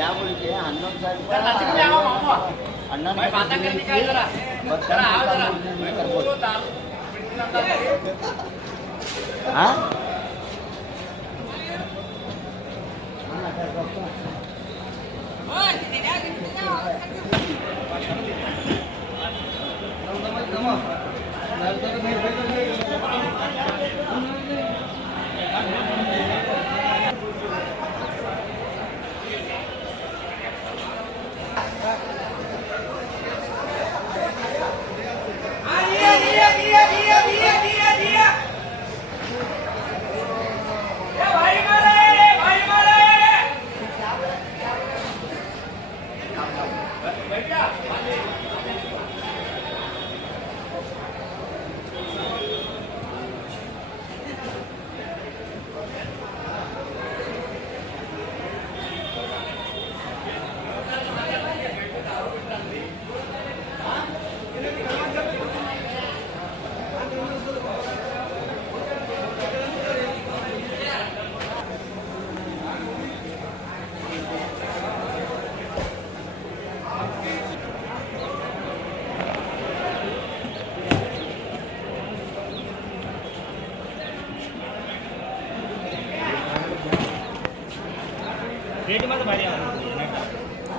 क्या बोलते हैं अन्नम साहब अन्ना भाई बात करने का जरा जरा आओ जरा हाँ रेडी मध्ये भारी आहे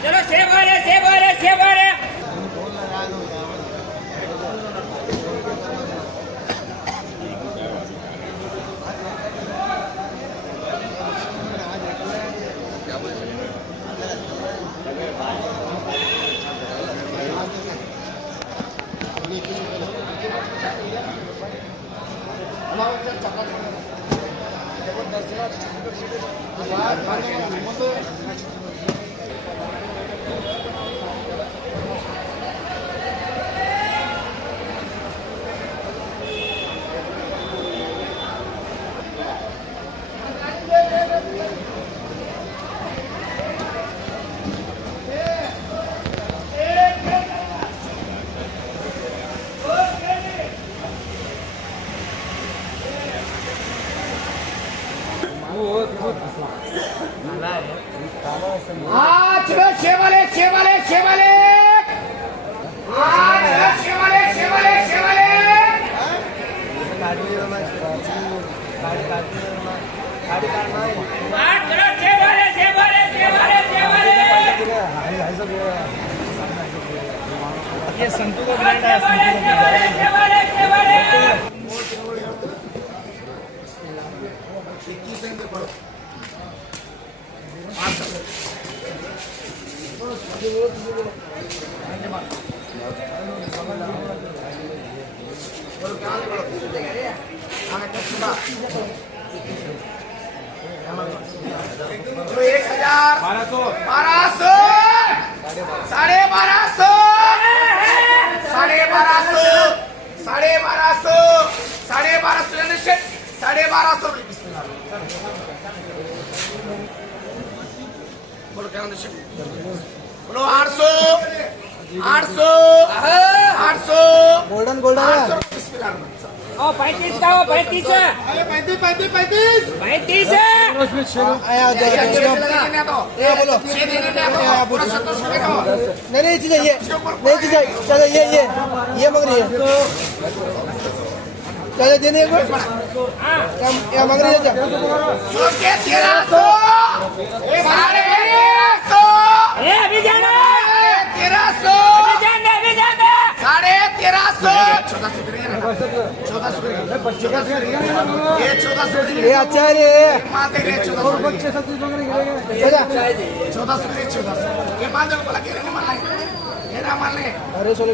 चलो सेब आ रहे सेब आ रहे सेब आ रहे चलो शेवाले शेवाले शेवाले शेवाले शेवाले शेवाले ये संतू का ब्रांड है बोलो 800 गोल्डन गोल्डन 35 का 35 नहीं चाहिए चलो ये मग रही है चलो देने क्या मग रही है 1300 ये अच्छा है ये 1400 अरे चलो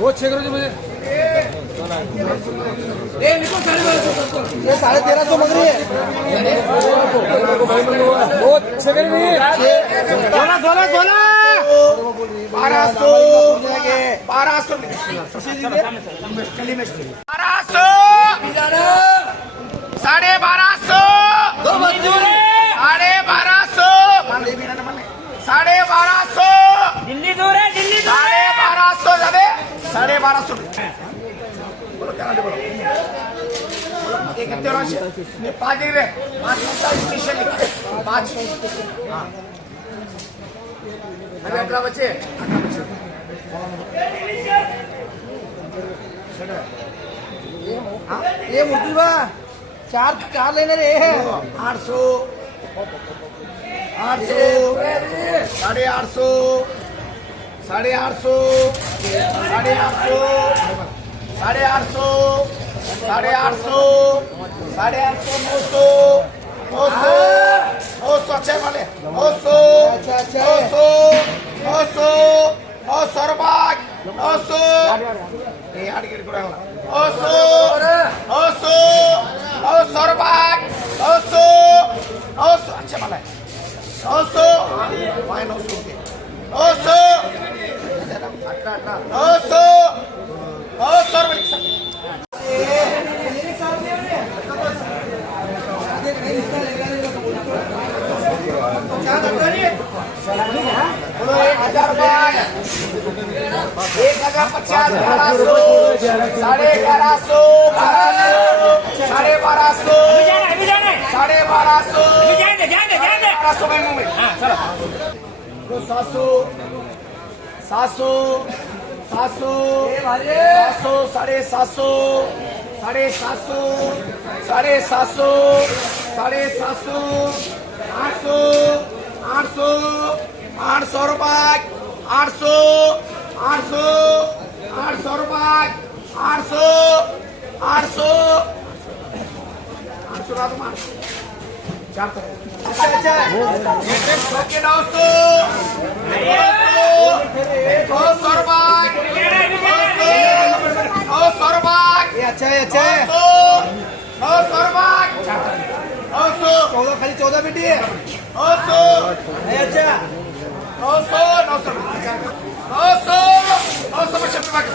वो 6 करो मुझे ये 1350 मांग रही है। 1250 दिल्ली दूर है, दिल्ली 1250 जाते 1250 बोलो क्या बोलो ये कितने राशि ये 5 डिग्री 5 स्पेशल 5 हाँ अरे 11 बच्चे ये मूर्ति बा चार लेने रे है 800 800 850 850 अच्छे वाले 900 सरबाग 900 ये आड़ के कोड़ा 900 सरबाग 900 अच्छे वाले 900 वाई 900 के 900 बोलो 1000 रुपये 1050 800 रुपये 800 रुपये 800 का तो मान 400 अच्छा 900 रुपये अच्छा है 900 रुपये 14 खाली 14 बेटी है 900 अच्छा 900 में शब्द बाकी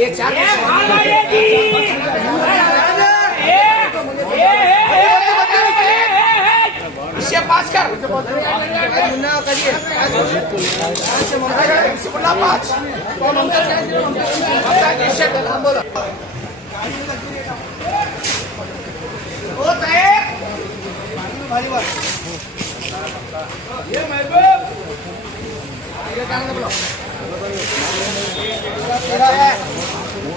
ये 4 5 कर मुन्ना करिए 5 बोलो भारी बात ये महबूब ये क्या बोलो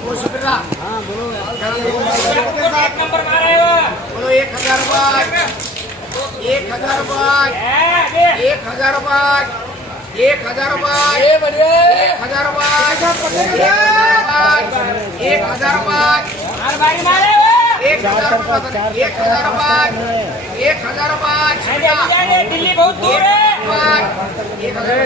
वो शुक्रिया हां बोलो एक नंबर मारेगा बोलो 1000 रुपये 1000 रुपये 1000 रुपये 1000 रुपये 1000 रुपये 1000 रुपये हर बारी मारे 1000 रुपये 1000 रुपये दिल्ली बहुत दूर है 1000